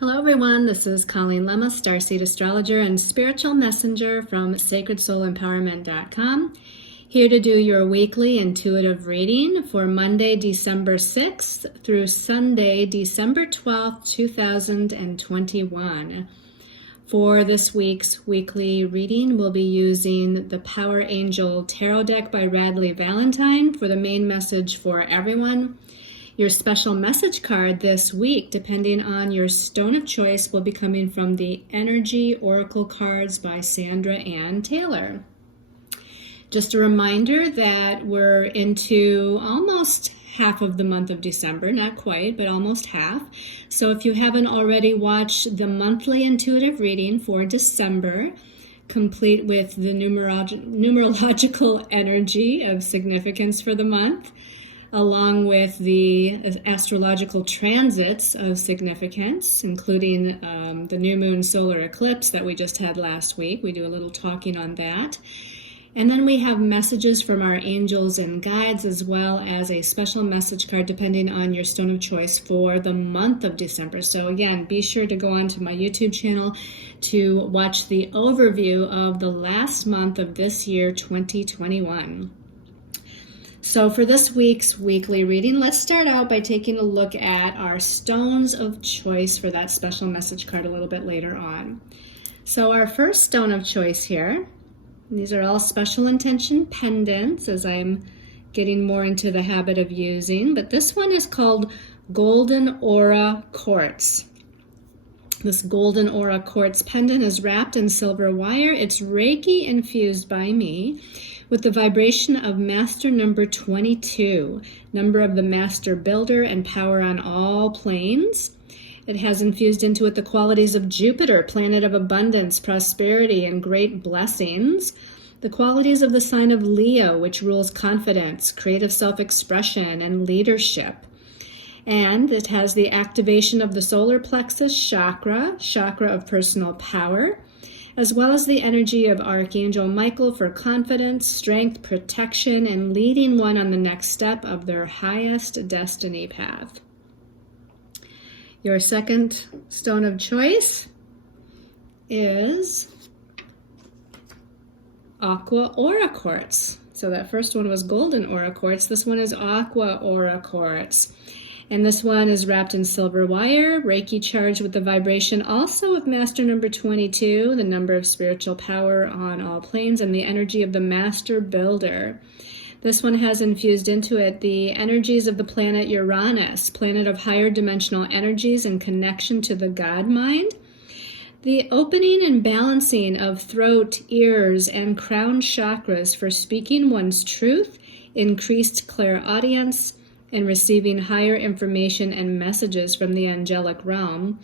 Hello everyone, this is Colleen Lemma, Starseed Astrologer and Spiritual Messenger from SacredSoulEmpowerment.com, here to do your weekly intuitive reading for Monday, December 6th through Sunday, December 12th, 2021. For this week's weekly reading, we'll be using the Power Angel Tarot deck by Radley Valentine for the main message for everyone. Your special message card this week, depending on your stone of choice, will be coming from the Energy Oracle cards by Sandra Ann Taylor. Just a reminder that we're into almost half of the month of December, not quite, but almost half. So if you haven't already watched the monthly intuitive reading for December, complete with the numerological energy of significance for the month, along with the astrological transits of significance, including the new moon solar eclipse that we just had last week. We do a little talking on that. And then we have messages from our angels and guides, as well as a special message card depending on your stone of choice for the month of December. So again, be sure to go on to my YouTube channel to watch the overview of the last month of this year, 2021. So for this week's weekly reading, let's start out by taking a look at our stones of choice for that special message card a little bit later on. So our first stone of choice here, these are all special intention pendants as I'm getting more into the habit of using, but this one is called Golden Aura Quartz. This Golden Aura Quartz pendant is wrapped in silver wire. It's Reiki infused by me, with the vibration of Master number 22, number of the Master Builder and power on all planes. It has infused into it the qualities of Jupiter, planet of abundance, prosperity, and great blessings. The qualities of the sign of Leo, which rules confidence, creative self-expression, and leadership. And it has the activation of the solar plexus chakra, chakra of personal power, as well as the energy of Archangel Michael for confidence, strength, protection, and leading one on the next step of their highest destiny path. Your second stone of choice is Aqua Aura Quartz. So that first one was Golden Aura Quartz. This one is Aqua Aura Quartz. And this one is wrapped in silver wire, Reiki charged with the vibration also of Master number 22, the number of spiritual power on all planes, and the energy of the Master Builder. This one has infused into it the energies of the planet Uranus, planet of higher dimensional energies and connection to the God mind. The opening and balancing of throat, ears, and crown chakras for speaking one's truth, increased clairaudience, and receiving higher information and messages from the angelic realm,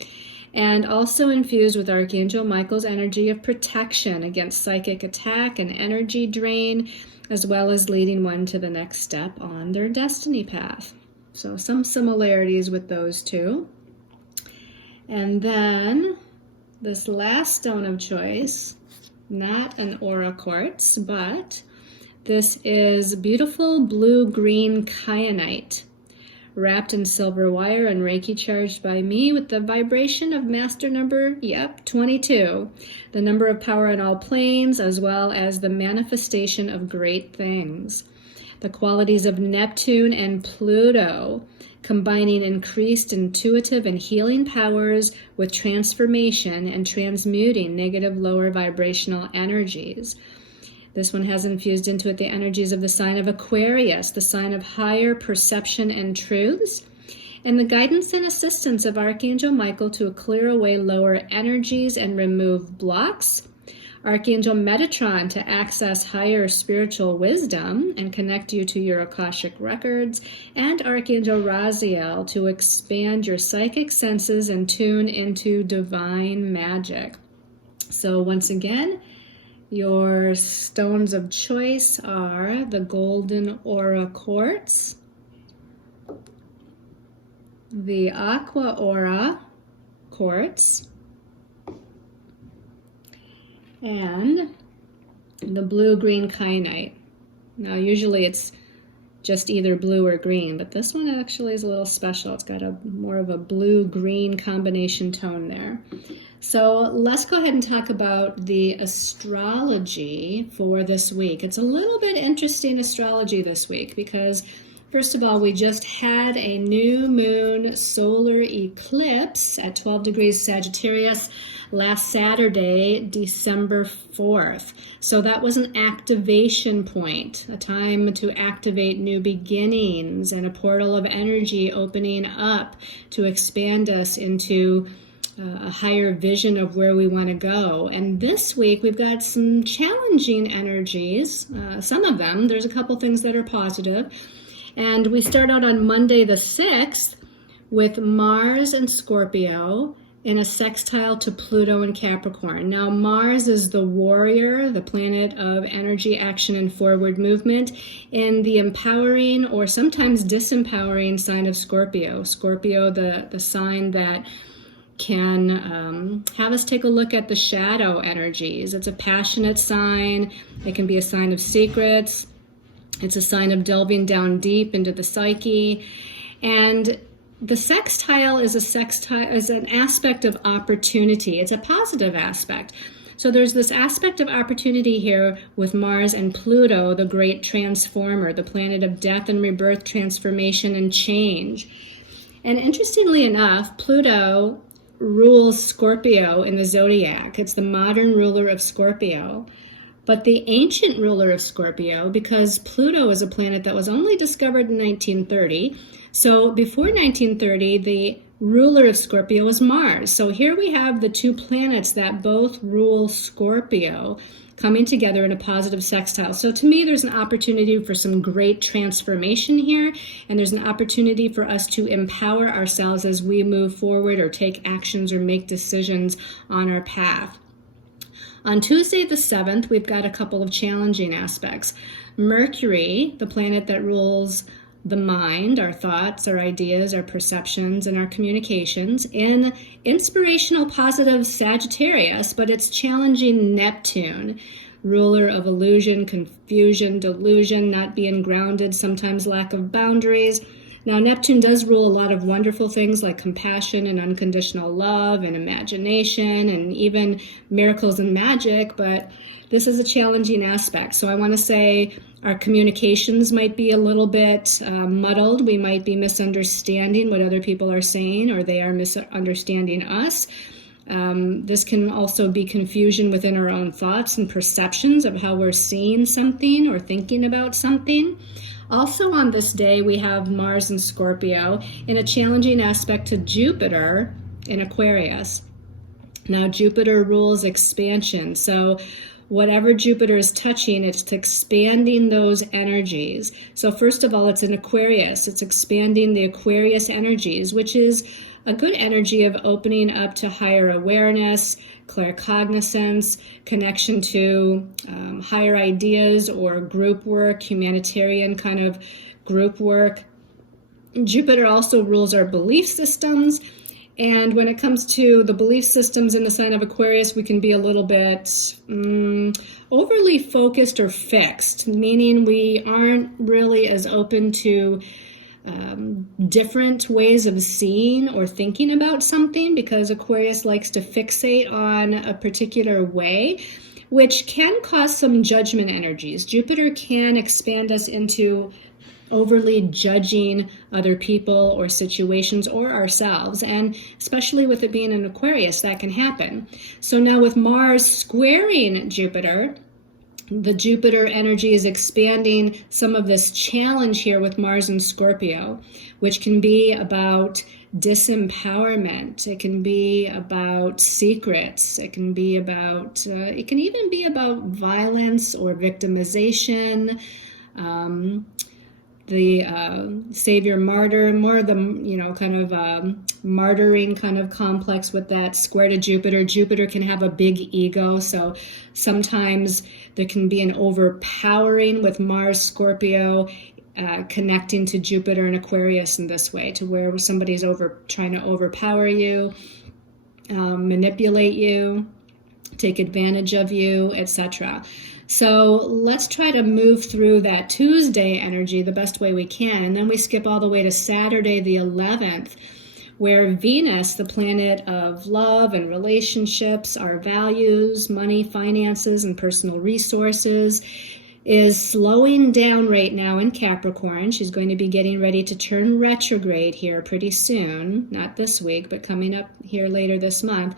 and also infused with Archangel Michael's energy of protection against psychic attack and energy drain, as well as leading one to the next step on their destiny path. So some similarities with those two. And then this last stone of choice, not an aura quartz, but this is beautiful blue-green kyanite, wrapped in silver wire and Reiki charged by me with the vibration of Master number, 22, the number of power on all planes, as well as the manifestation of great things. The qualities of Neptune and Pluto, combining increased intuitive and healing powers with transformation and transmuting negative lower vibrational energies. This one has infused into it the energies of the sign of Aquarius, the sign of higher perception and truths, and the guidance and assistance of Archangel Michael to clear away lower energies and remove blocks, Archangel Metatron to access higher spiritual wisdom and connect you to your Akashic records, and Archangel Raziel to expand your psychic senses and tune into divine magic. So once again, your stones of choice are the Golden Aura Quartz, the Aqua Aura Quartz, and the blue-green kyanite. Now usually it's just either blue or green, but this one actually is a little special. It's got a more of a blue-green combination tone there. So let's go ahead and talk about the astrology for this week. It's a little bit interesting astrology this week because, first of all, we just had a new moon solar eclipse at 12 degrees Sagittarius last Saturday, December 4th. So that was an activation point, a time to activate new beginnings and a portal of energy opening up to expand us into a higher vision of where we want to go. And this week we've got some challenging energies, some of them. There's a couple things that are positive. And we start out on Monday the 6th with Mars and Scorpio in a sextile to Pluto and Capricorn. Now, Mars is the warrior, the planet of energy, action, and forward movement, in the empowering or sometimes disempowering sign of Scorpio. Scorpio, the sign that can have us take a look at the shadow energies. It's a passionate sign. It can be a sign of secrets. It's a sign of delving down deep into the psyche. And the sextile is an aspect of opportunity. It's a positive aspect. So there's this aspect of opportunity here with Mars and Pluto, the great transformer, the planet of death and rebirth, transformation and change. And interestingly enough, Pluto rules Scorpio in the zodiac. It's the modern ruler of Scorpio. But the ancient ruler of Scorpio, because Pluto is a planet that was only discovered in 1930, so before 1930, the ruler of Scorpio was Mars. So here we have the two planets that both rule Scorpio coming together in a positive sextile. So to me, there's an opportunity for some great transformation here, and there's an opportunity for us to empower ourselves as we move forward or take actions or make decisions on our path. On Tuesday the 7th, we've got a couple of challenging aspects. Mercury, the planet that rules the mind, our thoughts, our ideas, our perceptions, and our communications, in inspirational positive Sagittarius, but it's challenging Neptune, ruler of illusion, confusion, delusion, not being grounded, sometimes lack of boundaries. Now, Neptune does rule a lot of wonderful things like compassion and unconditional love and imagination and even miracles and magic, but this is a challenging aspect. So I want to say our communications might be a little bit muddled. We might be misunderstanding what other people are saying, or they are misunderstanding us. This can also be confusion within our own thoughts and perceptions of how we're seeing something or thinking about something. Also on this day, we have Mars and Scorpio in a challenging aspect to Jupiter in Aquarius. Now, Jupiter rules expansion. So whatever Jupiter is touching, it's expanding those energies. So first of all, it's in Aquarius. It's expanding the Aquarius energies, which is a good energy of opening up to higher awareness, claircognizance, connection to higher ideas or group work, humanitarian kind of group work. Jupiter also rules our belief systems. And when it comes to the belief systems in the sign of Aquarius, we can be a little bit overly focused or fixed, meaning we aren't really as open to different ways of seeing or thinking about something, because Aquarius likes to fixate on a particular way, which can cause some judgment energies. Jupiter can expand us into overly judging other people or situations or ourselves, and especially with it being an Aquarius, that can happen. So now with Mars squaring Jupiter, the Jupiter energy is expanding some of this challenge here with Mars and Scorpio, which can be about disempowerment. It can be about secrets. It can be about, it can even be about violence or victimization. The savior martyr, more of the, kind of martyring kind of complex with that square to Jupiter. Jupiter can have a big ego, so sometimes there can be an overpowering with Mars, Scorpio, connecting to Jupiter and Aquarius in this way, to where somebody's trying to overpower you, manipulate you, take advantage of you, etc. So let's try to move through that Tuesday energy the best way we can. And then we skip all the way to Saturday the 11th, where Venus, the planet of love and relationships, our values, money, finances, and personal resources, is slowing down right now in Capricorn. She's going to be getting ready to turn retrograde here pretty soon. Not this week, but coming up here later this month.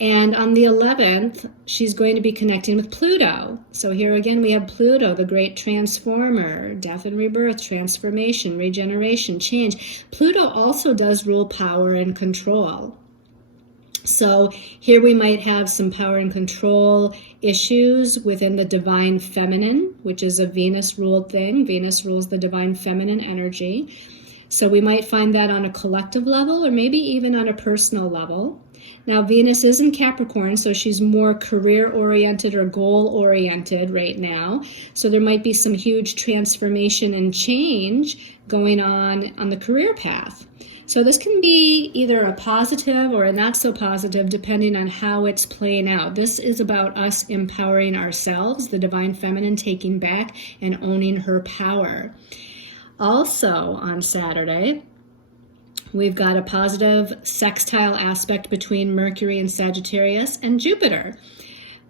And on the 11th, she's going to be connecting with Pluto. So here again, we have Pluto, the great transformer, death and rebirth, transformation, regeneration, change. Pluto also does rule power and control. So here we might have some power and control issues within the divine feminine, which is a Venus-ruled thing. Venus rules the divine feminine energy. So we might find that on a collective level or maybe even on a personal level. Now, Venus is in Capricorn, so she's more career-oriented or goal-oriented right now. So there might be some huge transformation and change going on the career path. So this can be either a positive or a not so positive, depending on how it's playing out. This is about us empowering ourselves, the divine feminine taking back and owning her power. Also on Saturday, we've got a positive sextile aspect between Mercury and Sagittarius and Jupiter.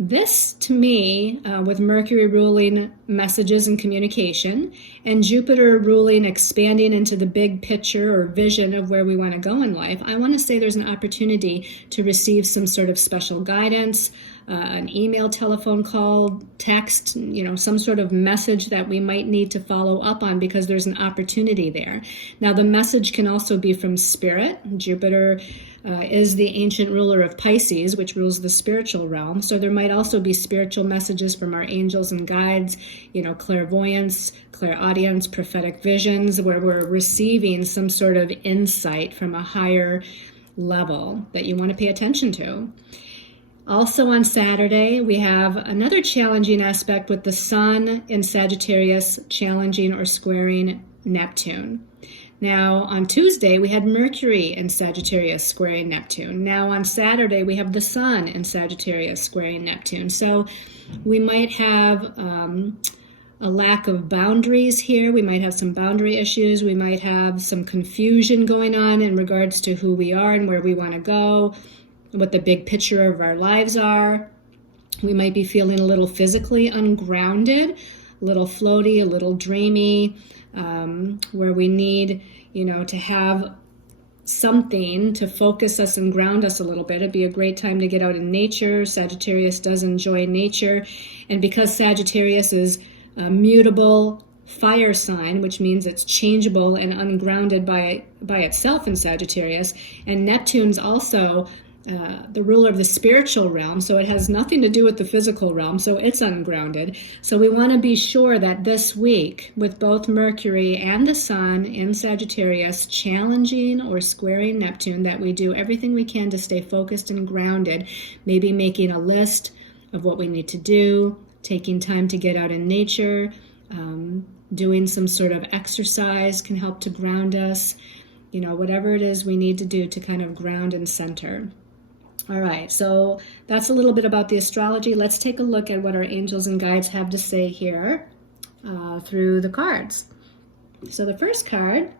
This, to me, with Mercury ruling messages and communication, and Jupiter ruling expanding into the big picture or vision of where we want to go in life, I want to say there's an opportunity to receive some sort of special guidance, an email, telephone call, text, some sort of message that we might need to follow up on because there's an opportunity there. Now, the message can also be from Spirit. Jupiter is the ancient ruler of Pisces, which rules the spiritual realm. So there might also be spiritual messages from our angels and guides, clairvoyance, clairaudience, prophetic visions, where we're receiving some sort of insight from a higher level that you want to pay attention to. Also on Saturday, we have another challenging aspect with the Sun in Sagittarius challenging or squaring Neptune. Now, on Tuesday, we had Mercury in Sagittarius squaring Neptune. Now, on Saturday, we have the Sun in Sagittarius squaring Neptune. So we might have a lack of boundaries here. We might have some boundary issues. We might have some confusion going on in regards to who we are and where we want to go, what the big picture of our lives are. We might be feeling a little physically ungrounded, a little floaty, a little dreamy, where we need, to have something to focus us and ground us a little bit. It'd be a great time to get out in nature. Sagittarius does enjoy nature. And because Sagittarius is a mutable fire sign, which means it's changeable and ungrounded by itself in Sagittarius, and Neptune's also the ruler of the spiritual realm, so it has nothing to do with the physical realm, so it's ungrounded. So we want to be sure that this week, with both Mercury and the Sun in Sagittarius challenging or squaring Neptune, that we do everything we can to stay focused and grounded, maybe making a list of what we need to do, taking time to get out in nature, doing some sort of exercise can help to ground us, whatever it is we need to do to kind of ground and center. All right, so that's a little bit about the astrology. Let's take a look at what our angels and guides have to say here through the cards. So the first card,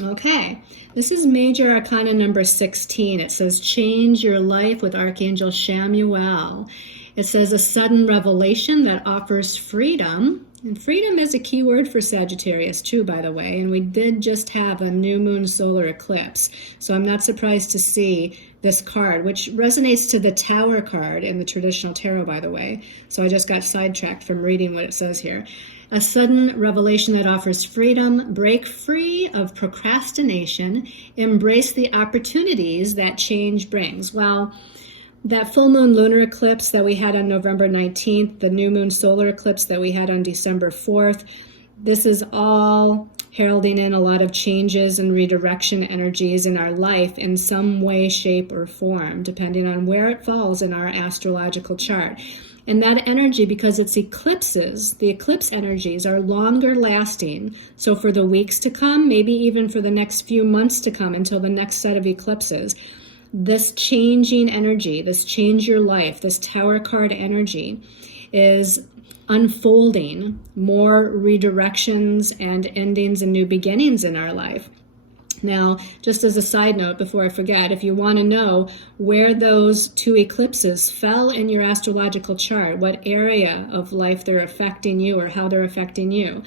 okay, this is Major Arcana number 16. It says, change your life with Archangel Chamuel. It says, a sudden revelation that offers freedom. And freedom is a key word for Sagittarius too, by the way. And we did just have a new moon solar eclipse. So I'm not surprised to see this card, which resonates to the Tower card in the traditional tarot, by the way. So I just got sidetracked from reading what it says here. A sudden revelation that offers freedom, break free of procrastination, embrace the opportunities that change brings. Well, that full moon lunar eclipse that we had on November 19th, the new moon solar eclipse that we had on December 4th, this is all heralding in a lot of changes and redirection energies in our life in some way, shape, or form, depending on where it falls in our astrological chart. And that energy, because it's eclipses, the eclipse energies are longer lasting. So for the weeks to come, maybe even for the next few months to come until the next set of eclipses, this changing energy, this change your life, this Tower card energy, is unfolding, more redirections and endings and new beginnings in our life. Now, just as a side note, before I forget, if you want to know where those two eclipses fell in your astrological chart, what area of life they're affecting you or how they're affecting you,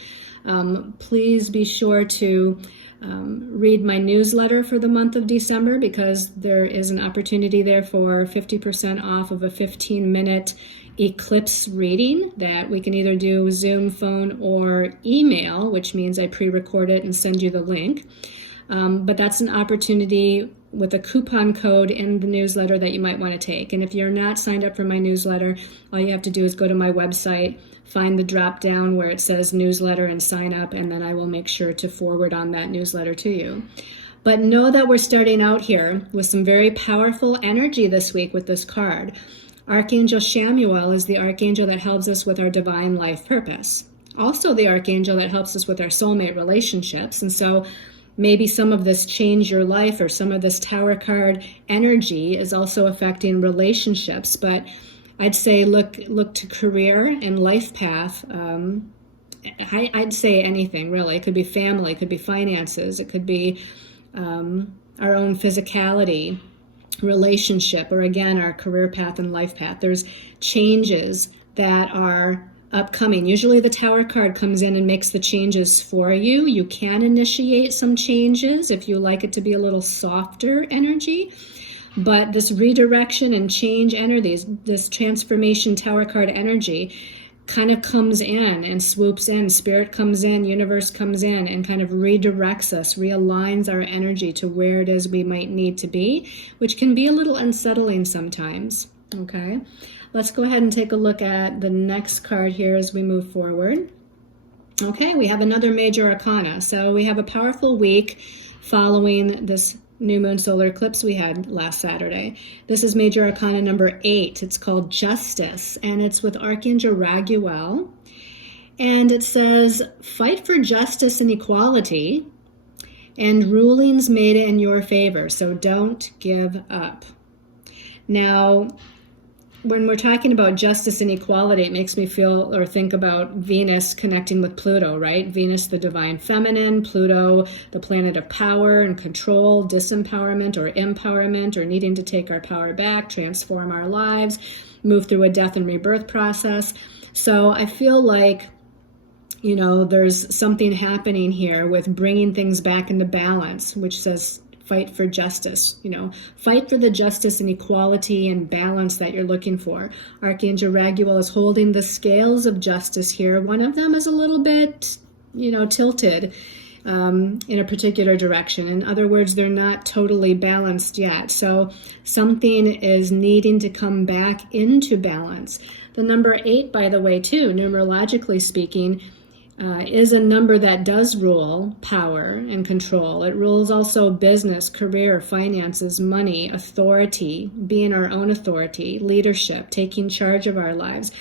please be sure to read my newsletter for the month of December, because there is an opportunity there for 50% off of a 15-minute eclipse reading that we can either do Zoom, phone, or email, which means I pre-record it and send you the link. But that's an opportunity with a coupon code in the newsletter that you might want to take. And if you're not signed up for my newsletter, all you have to do is go to my website, find the drop down where it says newsletter and sign up, and then I will make sure to forward on that newsletter to you. But know that we're starting out here with some very powerful energy this week with this card. Archangel Chamuel is the archangel that helps us with our divine life purpose. Also the archangel that helps us with our soulmate relationships. And so maybe some of this change your life or some of this Tower card energy is also affecting relationships. But I'd say look to career and life path. I'd say anything, really. It could be family, it could be finances, it could be our own physicality, relationship, or again, our career path and life path. There's changes that are upcoming. Usually the Tower card comes in and makes the changes for you. You can initiate some changes if you like it to be a little softer energy. But this redirection and change energy, this transformation Tower card energy kind of comes in and swoops in. Spirit comes in, universe comes in and kind of redirects us, realigns our energy to where it is we might need to be, which can be a little unsettling sometimes. Okay, let's go ahead and take a look at the next card here as we move forward. Okay, we have another major arcana. So we have a powerful week following this new moon solar eclipse we had last Saturday. This is major arcana number 8. It's called Justice, and it's with Archangel Raguel. And it says, fight for justice and equality and rulings made in your favor. So don't give up. Now, when we're talking about justice and equality, it makes me feel or think about Venus connecting with Pluto, right? Venus, the divine feminine, Pluto, the planet of power and control, disempowerment or empowerment, or needing to take our power back, transform our lives, move through a death and rebirth process. So I feel like, you know, there's something happening here with bringing things back into balance, which says fight for justice, you know, fight for the justice and equality and balance that you're looking for. Archangel Raguel is holding the scales of justice here. One of them is a little bit, you know, tilted in a particular direction. In other words, they're not totally balanced yet. So something is needing to come back into balance. The number 8, by the way, too, numerologically speaking, is a number that does rule power and control. It rules also business, career, finances, money, authority, being our own authority, leadership, taking charge of our lives.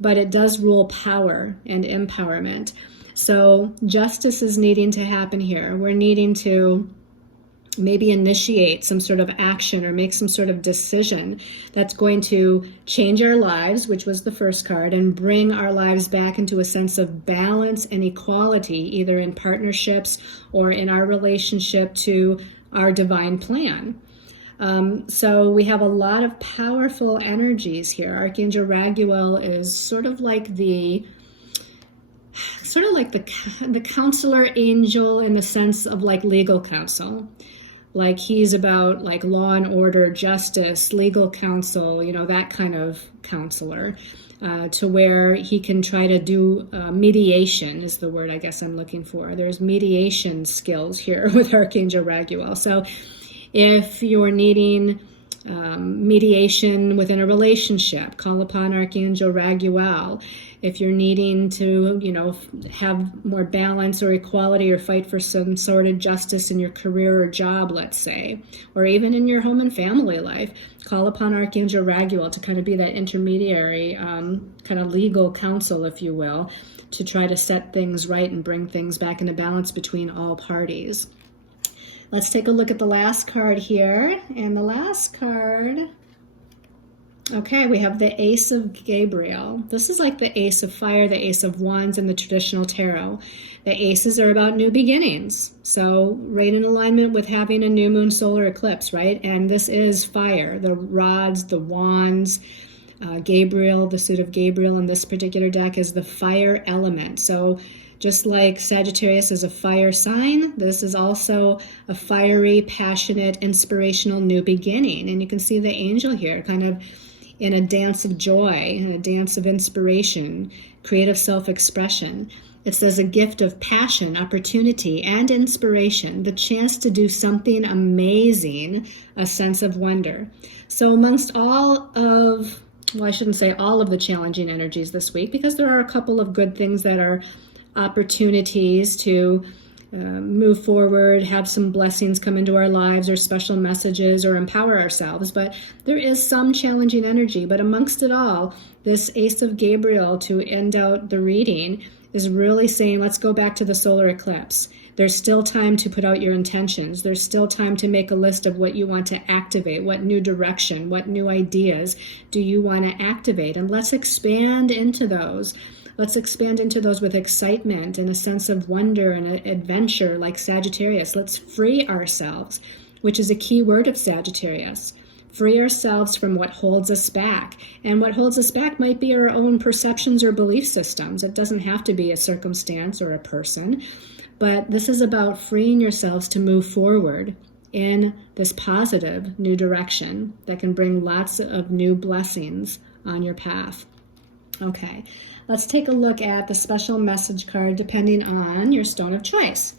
But it does rule power and empowerment. So justice is needing to happen here. We're needing to maybe initiate some sort of action or make some sort of decision that's going to change our lives, which was the first card, and bring our lives back into a sense of balance and equality, either in partnerships or in our relationship to our divine plan. So we have a lot of powerful energies here. Archangel Raguel is sort of like the counselor angel in the sense of like legal counsel. Like he's about like law and order, justice, legal counsel, you know, that kind of counselor, to where he can try to do mediation is the word I guess I'm looking for. There's mediation skills here with Archangel Raguel. So if you're needing mediation within a relationship, call upon Archangel Raguel. If you're needing to, you know, have more balance or equality or fight for some sort of justice in your career or job, let's say, or even in your home and family life, call upon Archangel Raguel to kind of be that intermediary, kind of legal counsel, if you will, to try to set things right and bring things back into balance between all parties. Let's take a look at the last card here. And the last card Okay, we have the Ace of Gabriel. This is like the Ace of Fire, the Ace of Wands in the traditional tarot. The aces are about new beginnings. So right in alignment with having a new moon solar eclipse, right? And this is fire, the rods, the wands, Gabriel, the suit of Gabriel in this particular deck is the fire element. So just like Sagittarius is a fire sign, this is also a fiery, passionate, inspirational new beginning. And you can see the angel here kind of in a dance of joy, in a dance of inspiration, creative self-expression. It says a gift of passion, opportunity, and inspiration, the chance to do something amazing, a sense of wonder. So amongst all of, well, I shouldn't say all of the challenging energies this week, because there are a couple of good things that are opportunities to move forward, have some blessings come into our lives or special messages or empower ourselves. But there is some challenging energy. But amongst it all, this Ace of Gabriel to end out the reading is really saying, let's go back to the solar eclipse. There's still time to put out your intentions. There's still time to make a list of what you want to activate, what new direction, what new ideas do you want to activate. And let's expand into those. Let's expand into those with excitement and a sense of wonder and adventure like Sagittarius. Let's free ourselves, which is a key word of Sagittarius. Free ourselves from what holds us back. And what holds us back might be our own perceptions or belief systems. It doesn't have to be a circumstance or a person. But this is about freeing yourselves to move forward in this positive new direction that can bring lots of new blessings on your path. Okay, let's take a look at the special message card depending on your stone of choice.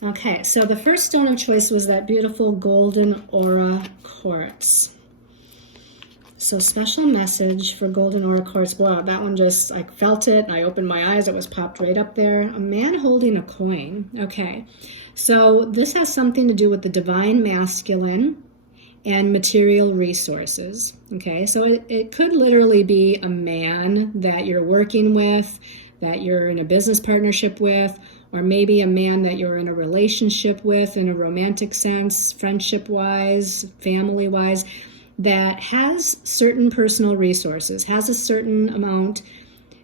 Okay, so the first stone of choice was that beautiful golden aura quartz. So special message for golden aura quartz. Wow, that one just, I felt it. I opened my eyes. It was popped right up there. A man holding a coin. Okay, so this has something to do with the divine masculine and material resources. Okay, so it could literally be a man that you're working with, that you're in a business partnership with, or maybe a man that you're in a relationship with in a romantic sense, friendship-wise, family-wise, that has certain personal resources, has a certain amount,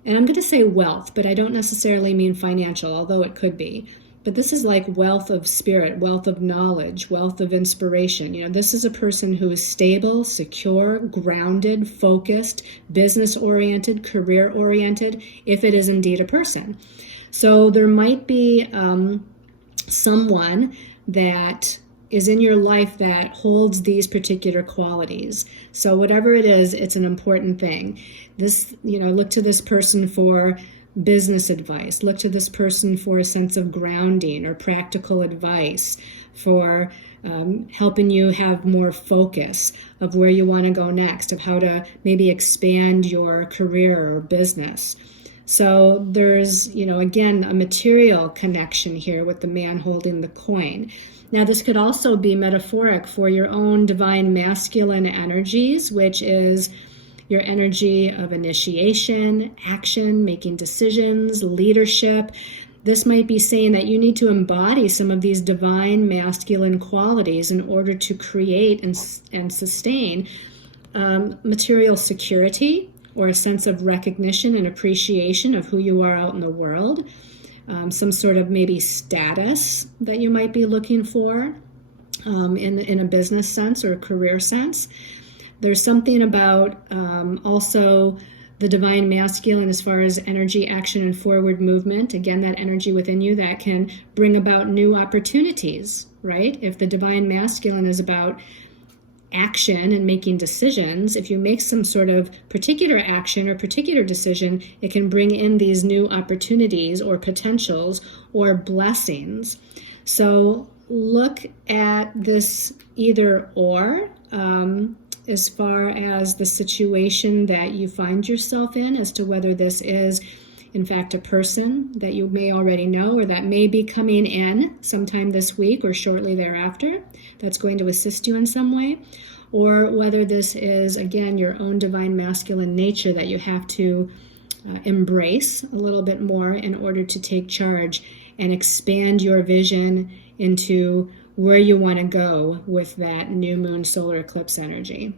and I'm going to say wealth, but I don't necessarily mean financial, although it could be. But this is like wealth of spirit, wealth of knowledge, wealth of inspiration. You know, this is a person who is stable, secure, grounded, focused, business-oriented, career-oriented, if it is indeed a person. So there might be someone that is in your life that holds these particular qualities. So whatever it is, it's an important thing. This, you know, look to this person for business advice. Look to this person for a sense of grounding or practical advice, for helping you have more focus of where you want to go next, of how to maybe expand your career or business. So there's, you know, again, a material connection here with the man holding the coin. Now, this could also be metaphoric for your own divine masculine energies, which is your energy of initiation, action, making decisions, leadership. This might be saying that you need to embody some of these divine masculine qualities in order to create and sustain material security or a sense of recognition and appreciation of who you are out in the world. Some sort of maybe status that you might be looking for in a business sense or a career sense. There's something about also the divine masculine as far as energy, action, and forward movement. Again, that energy within you that can bring about new opportunities, right? If the divine masculine is about action and making decisions, if you make some sort of particular action or particular decision, it can bring in these new opportunities or potentials or blessings. So look at this either or as far as the situation that you find yourself in, as to whether this is in fact a person that you may already know or that may be coming in sometime this week or shortly thereafter that's going to assist you in some way, or whether this is, again, your own divine masculine nature that you have to embrace a little bit more in order to take charge and expand your vision into where you want to go with that new moon solar eclipse energy.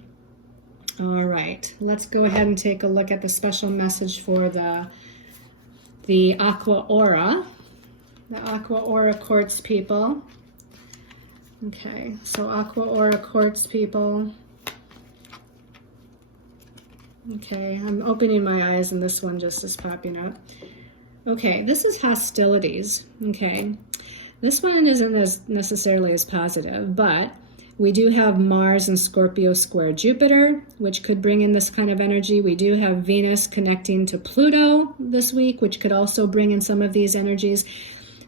All right, let's go ahead and take a look at the special message for the Aqua Aura, the Aqua Aura Quartz people. Okay, so Aqua Aura Quartz people. Okay, I'm opening my eyes and this one just is popping up. Okay, this is hostilities. Okay, this one isn't as necessarily as positive, but we do have Mars and Scorpio square Jupiter, which could bring in this kind of energy. We do have Venus connecting to Pluto this week, which could also bring in some of these energies.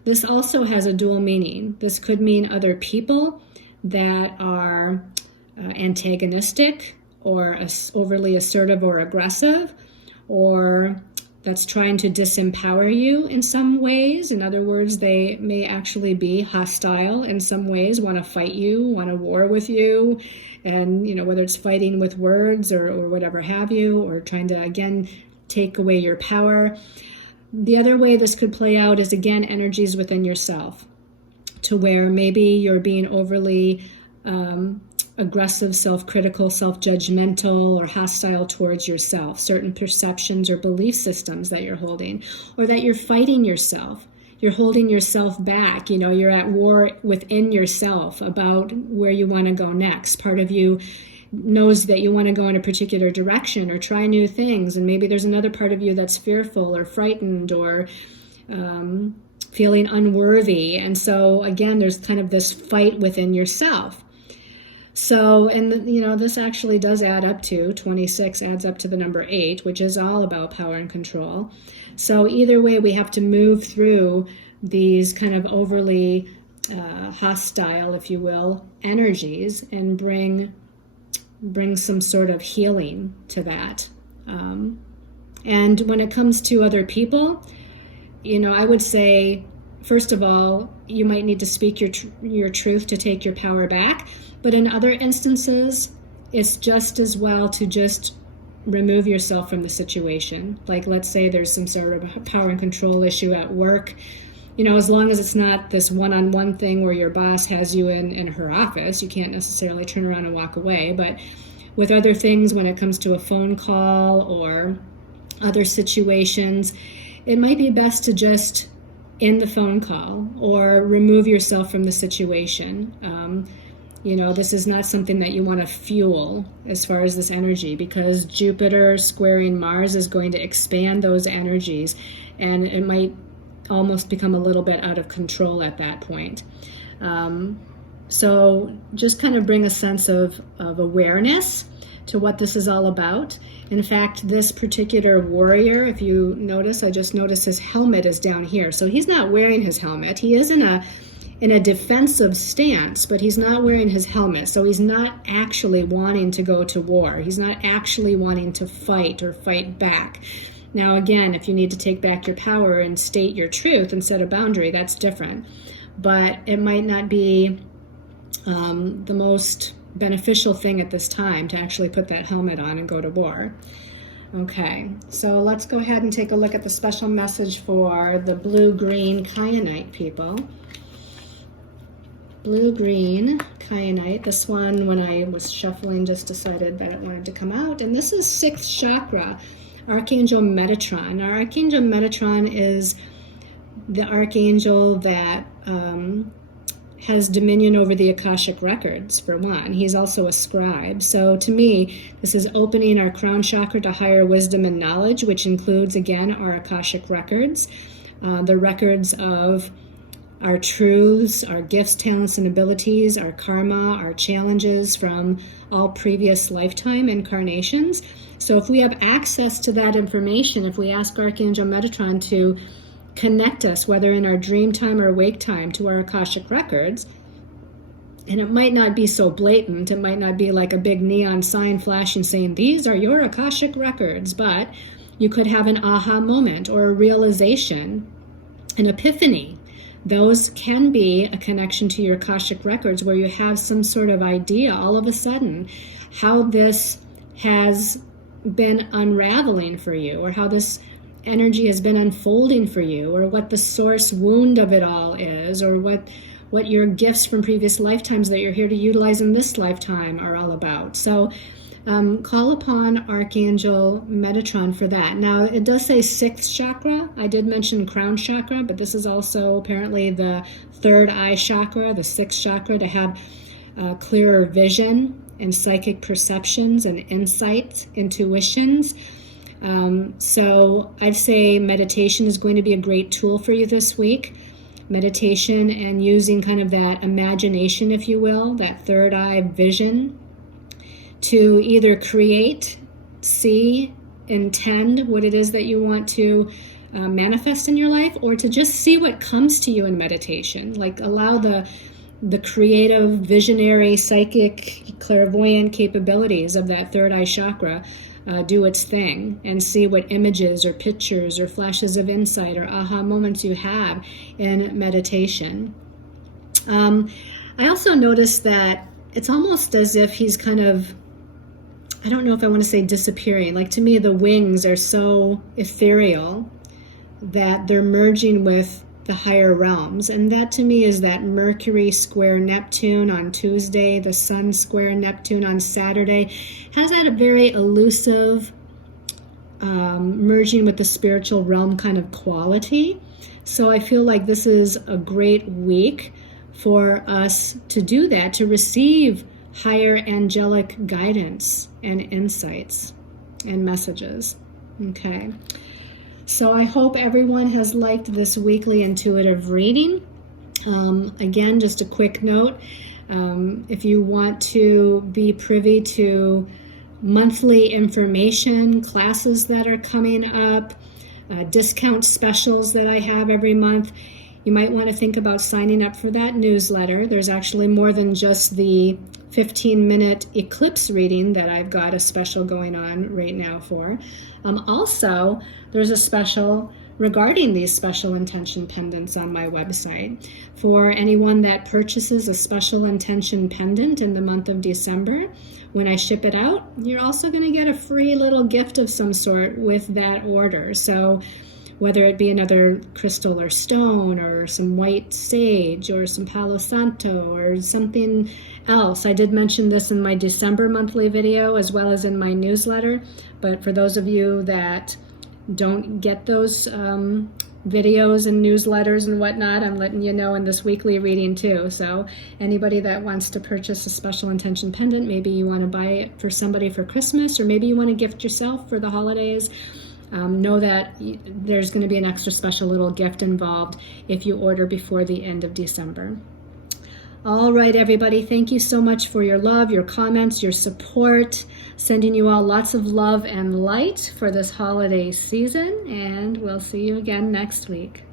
This also has a dual meaning. This could mean other people that are antagonistic or overly assertive or aggressive, or that's trying to disempower you in some ways. In other words, they may actually be hostile in some ways, want to fight you, want to war with you, and whether it's fighting with words or whatever have you, or trying to again take away your power. The other way this could play out is again energies within yourself, to where maybe you're being overly aggressive, self-critical, self-judgmental, or hostile towards yourself, certain perceptions or belief systems that you're holding, or that you're fighting yourself. You're holding yourself back. You're at war within yourself about where you want to go next. Part of you knows that you want to go in a particular direction or try new things, and maybe there's another part of you that's fearful or frightened or feeling unworthy. And so again, there's kind of this fight within yourself. So, and this actually does add up to 26, adds up to the number 8, which is all about power and control. So either way, we have to move through these kind of overly hostile, if you will, energies and bring some sort of healing to that. And when it comes to other people, I would say, first of all, you might need to speak your truth to take your power back. But in other instances, it's just as well to just remove yourself from the situation. Like, let's say there's some sort of power and control issue at work. As long as it's not this one-on-one thing where your boss has you in her office, you can't necessarily turn around and walk away. But with other things, when it comes to a phone call or other situations, it might be best to just end the phone call or remove yourself from the situation. This is not something that you want to fuel as far as this energy, because Jupiter squaring Mars is going to expand those energies, and it might almost become a little bit out of control at that point. So just kind of bring a sense of awareness to what this is all about. In fact, this particular warrior, if you notice, I just noticed his helmet is down here. So he's not wearing his helmet. He is in a defensive stance, but he's not wearing his helmet. So he's not actually wanting to go to war. He's not actually wanting to fight or fight back. Now, again, if you need to take back your power and state your truth and set a boundary, that's different. But it might not be the most beneficial thing at this time to actually put that helmet on and go to war. Okay, so let's go ahead and take a look at the special message for the blue-green kyanite people. Blue-green kyanite. This one, when I was shuffling, just decided that it wanted to come out. And this is 6th chakra, Archangel Metatron. Now, Archangel Metatron is the archangel that has dominion over the Akashic records, for one. He's also a scribe. So to me, this is opening our crown chakra to higher wisdom and knowledge, which includes, again, our Akashic records, the records of our truths, our gifts, talents, and abilities, our karma, our challenges from all previous lifetime incarnations. So if we have access to that information, if we ask Archangel Metatron to connect us, whether in our dream time or wake time, to our Akashic records, and it might not be so blatant, it might not be like a big neon sign flashing saying, these are your Akashic records, but you could have an aha moment or a realization, an epiphany. Those can be a connection to your Akashic records where you have some sort of idea all of a sudden how this has been unraveling for you, or how this energy has been unfolding for you, or what the source wound of it all is, or what your gifts from previous lifetimes that you're here to utilize in this lifetime are all about. So call upon Archangel Metatron for that. Now, it does say 6th chakra. I did mention crown chakra, but this is also apparently the third eye chakra, the 6th chakra, to have clearer vision and psychic perceptions and insights, intuitions. So I'd say meditation is going to be a great tool for you this week. Meditation and using kind of that imagination, if you will, that third eye vision to either create, see, intend what it is that you want to manifest in your life, or to just see what comes to you in meditation. Like allow the creative, visionary, psychic, clairvoyant capabilities of that third eye chakra do its thing, and see what images or pictures or flashes of insight or aha moments you have in meditation. I also noticed that it's almost as if he's kind of, I don't know if I want to say disappearing. Like, to me, the wings are so ethereal that they're merging with the higher realms. And that to me is that Mercury square Neptune on Tuesday, the Sun square Neptune on Saturday, has that a very elusive merging with the spiritual realm kind of quality. So I feel like this is a great week for us to do that, to receive higher angelic guidance and insights and messages. Okay. So I hope everyone has liked this weekly intuitive reading. Again, just a quick note, if you want to be privy to monthly information, classes that are coming up, discount specials that I have every month, you might want to think about signing up for that newsletter. There's actually more than just the 15-minute eclipse reading that I've got a special going on right now for. Also, there's a special regarding these special intention pendants on my website. For anyone that purchases a special intention pendant in the month of December, when I ship it out, you're also going to get a free little gift of some sort with that order. So whether it be another crystal or stone or some white sage or some Palo Santo or something else. I did mention this in my December monthly video as well as in my newsletter, but for those of you that don't get those videos and newsletters and whatnot, I'm letting you know in this weekly reading too. So anybody that wants to purchase a special intention pendant, maybe you want to buy it for somebody for Christmas, or maybe you want to gift yourself for the holidays, know that there's going to be an extra special little gift involved if you order before the end of December. All right, everybody, thank you so much for your love, your comments, your support. Sending you all lots of love and light for this holiday season, and we'll see you again next week.